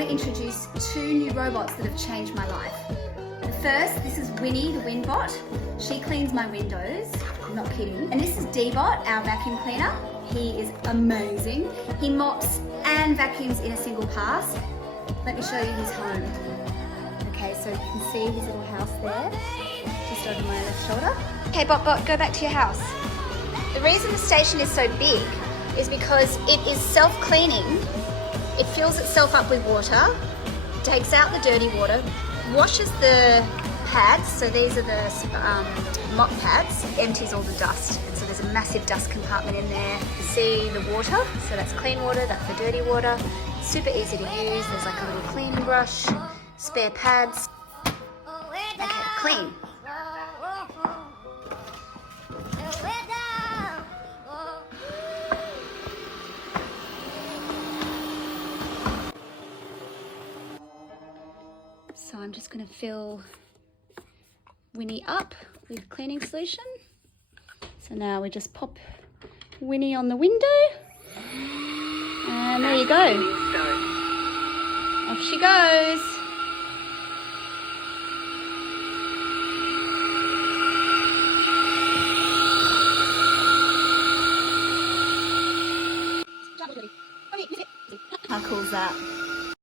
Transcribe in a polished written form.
want to introduce two new robots that have changed my life. The first, this is Winnie the WINBOT. She cleans my windows, I'm not kidding. And this is DEEBOT, our vacuum cleaner. He is amazing. He mops and vacuums in a single pass. Let me show you his home. Okay, so you can see his little house there, just over my left shoulder. Okay, Bot, go back to your house. The reason the station is so big is because it is self-cleaning. It fills itself up with water, takes out the dirty water, washes the pads, so these are the mop pads, empties all the dust. And so there's a massive dust compartment in there. You see the water, so that's clean water, that's the dirty water. Super easy to use. There's like a little cleaning brush, spare pads. Okay, clean. So I'm just going to fill Winnie up with cleaning solution. So now we just pop Winnie on the window. And there you go. Off she goes. How cool is that?